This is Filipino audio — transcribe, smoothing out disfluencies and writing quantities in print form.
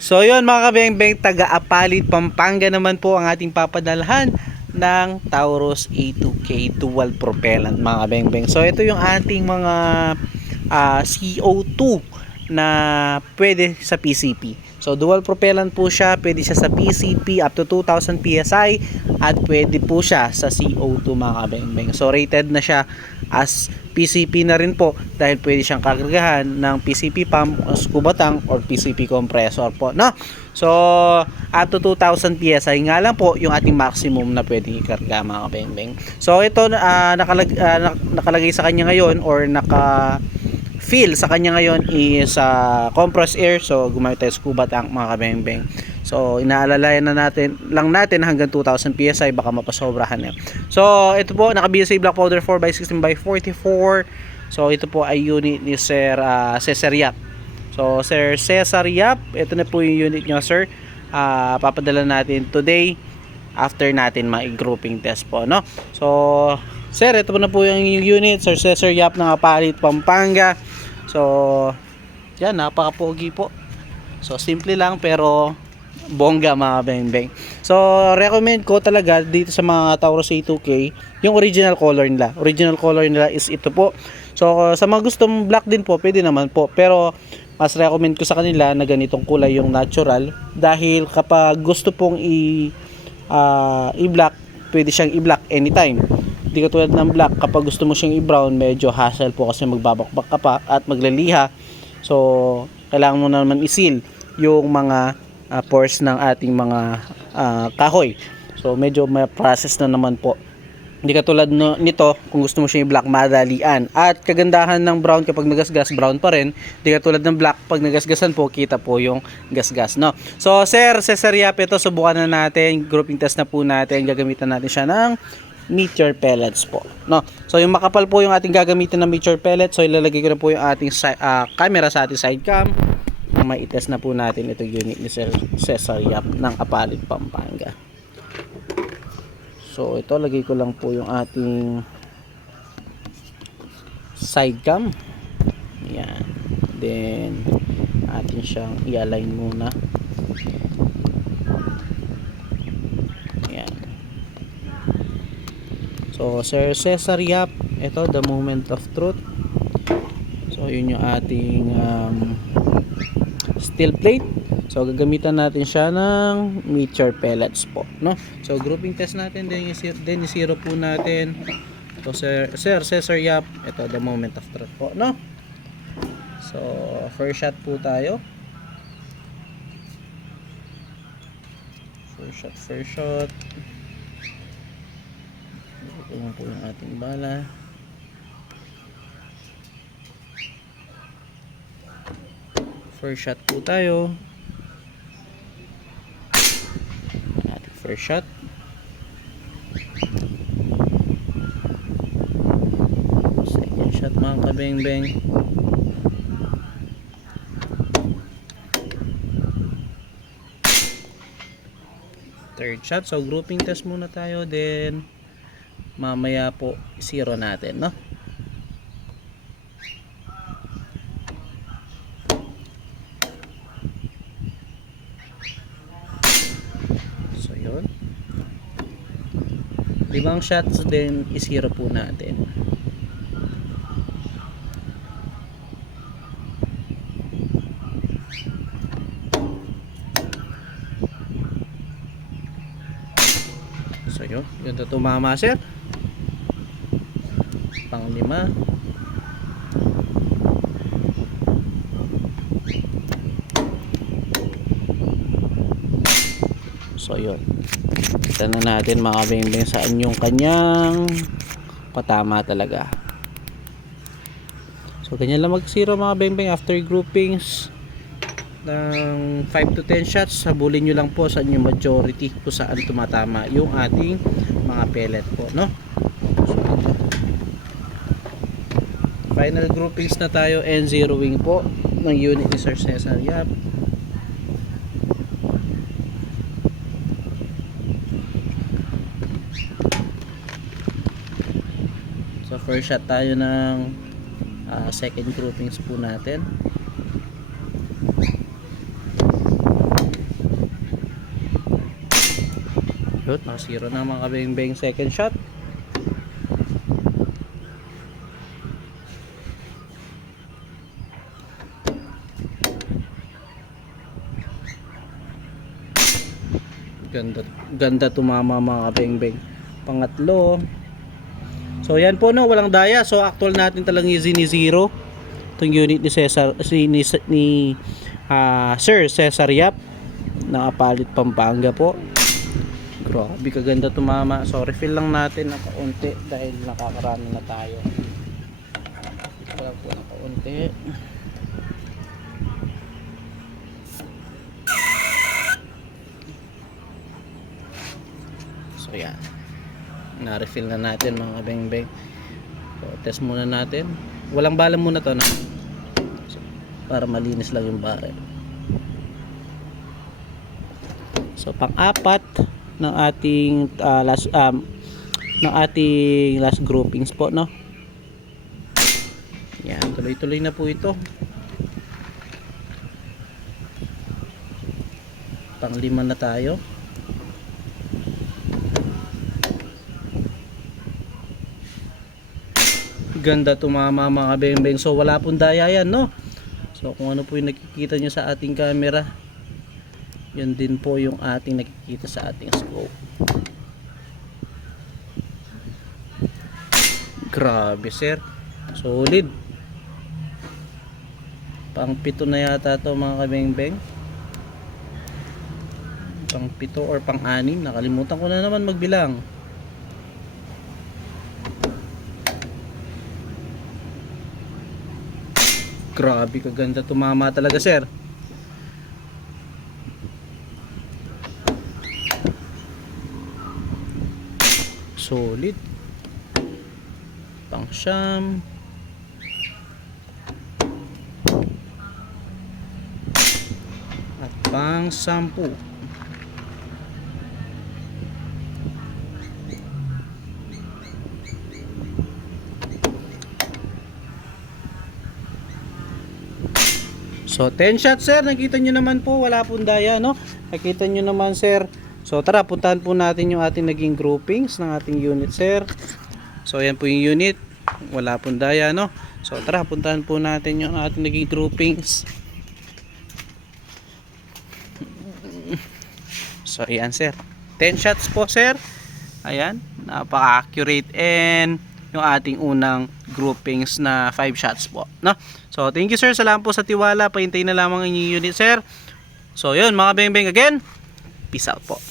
So yun mga kabengbeng, taga-Apalit, Pampanga naman po ang ating papadalhan ng Taurus A2K dual propellant mga kabengbeng. So ito yung ating mga CO2 na pwede sa PCP. So dual propellant po siya, pwede siya sa PCP up to 2000 PSI at pwede po siya sa CO2 mga kabengbeng. So rated na siya as PCP na rin po dahil pwede siyang kakargahan ng PCP pump, scuba tank or PCP compressor po, no? So up to 2000 PSI nga lang po yung ating maximum na pwedeng ikarga mga kabengbeng. So ito nakalagay sa kanya ngayon or feel sa kanya ngayon is compressed air. So gumamit tayo scuba tank mga kabengbeng. So inaalalayan na natin hanggang 2000 PSI, baka mapasobrahan yan. So ito po naka BSA black powder 4x16x44. So ito po ay unit ni Sir Cesar Yap. So Sir Cesar Yap, ito na po yung unit nyo sir. Papadala natin today after natin ma-grouping test po, no? So sir, ito po na po yung unit, Sir Cesar Yap ng Apalit, Pampanga. So yan, napaka-pogi po. So simple lang pero bongga mga bengbeng. So recommend ko talaga dito sa mga Taurus A2K yung original color nila. Original color nila is ito po. So sa mga gustong black din po, pwede naman po. Pero mas recommend ko sa kanila na ganitong kulay yung natural, dahil kapag gusto pong i-black, pwede siyang i-black anytime. Hindi katulad ng black, kapag gusto mo siyang i-brown, medyo hassle po kasi magbabakbak ka pa at maglaliha. So kailangan mo naman i-seal yung mga pores ng ating mga kahoy. So medyo may process na naman po. Hindi katulad nito, kung gusto mo siya i-black, madalian. At kagandahan ng brown, kapag nagasgas, brown pa rin. Hindi katulad ng black, pag nagasgasan po, kita po yung gasgas, no? So Sir Cesar Yap, ito subukan na natin, grouping test na po natin. Gagamitan natin siya ng meteor pellets po, no? So yung makapal po yung ating gagamitin na meteor pellets. So ilalagay ko na po yung ating camera sa ating side cam. Mai-test na po natin itong unit ni Sir Cesar Yap ng Apalit, Pampanga. So ito, lagay ko lang po yung ating side cam. Ayan. Then atin siyang i-align muna. Ayan. So Sir Cesar Yap, ito the moment of truth. So yun yung ating steel plate. So gagamitan natin siya ng meteor pellets po, no? So grouping test natin din yung zero po natin. So Sir Cesar Yap, ito the moment of truth po, no? So first shot po tayo. First shot. Ito lang po yung ating bala. First shot po tayo. First shot. Second shot mga kabengbeng. Third shot. So grouping test muna tayo, then mamaya po zero natin, no? Limang shots din is-zero po natin. So yun ito tumama sir. Pang 5. So yun, kita na natin mga bengbeng saan yung kanyang patama talaga. So ganyan lang mag-zero mga bengbeng after groupings ng 5 to 10 shots. Habulin nyo lang po saan yung majority kung saan tumatama yung ating mga pellet po, no? So final groupings na tayo and zeroing po ng unit ni Sir Cesar Yap. So first shot tayo ng second groupings po natin. Good, naka-zero na mga kabeng-beng. Second shot. Ganda tumama mga kabeng-beng. Pangatlo. So yan po no, walang daya. So actual natin talagang zero itong unit ni Cesar, ni Sir Cesar Yap, nakapalit Pampanga po. Grabe kaganda tumama. So refill lang natin ng kaunti dahil nakakarami na tayo. Wala po ng kaunti. So yan, na-refill na natin mga kabeng-beng. So test muna natin. Walang bala muna to, no? So, para malinis lang yung barrel. So pang-apat ng ating last groupings po, no? Yan, tuloy-tuloy na po ito. Pang-lima na tayo. Ganda tumama mga kabeng-beng. So wala pong daya yan, no? So kung ano po yung nakikita nyo sa ating camera, yun din po yung ating nakikita sa ating scope. Grabe sir, solid. Pang 7 na yata to mga kabeng-beng. Pang 7 or pang 6, nakalimutan ko na naman magbilang. Grabe kaganda tumama talaga sir. Solid. Pang 9. At pang 10. So 10 shots sir, nakita nyo naman po, wala pong daya, no? Nakita nyo naman sir. So tara, puntahan po natin yung ating naging groupings ng ating unit sir. So yan po yung unit, wala pong daya, no? So tara, puntahan po natin yung ating naging groupings. So ayan sir, 10 shots po sir. Ayan, napaka-accurate and yung ating unang groupings na 5 shots po, no? So thank you sir, salamat po sa tiwala. Pahintayin na lamang ang inyong unit sir. So yun mga beng-beng, again, peace out po.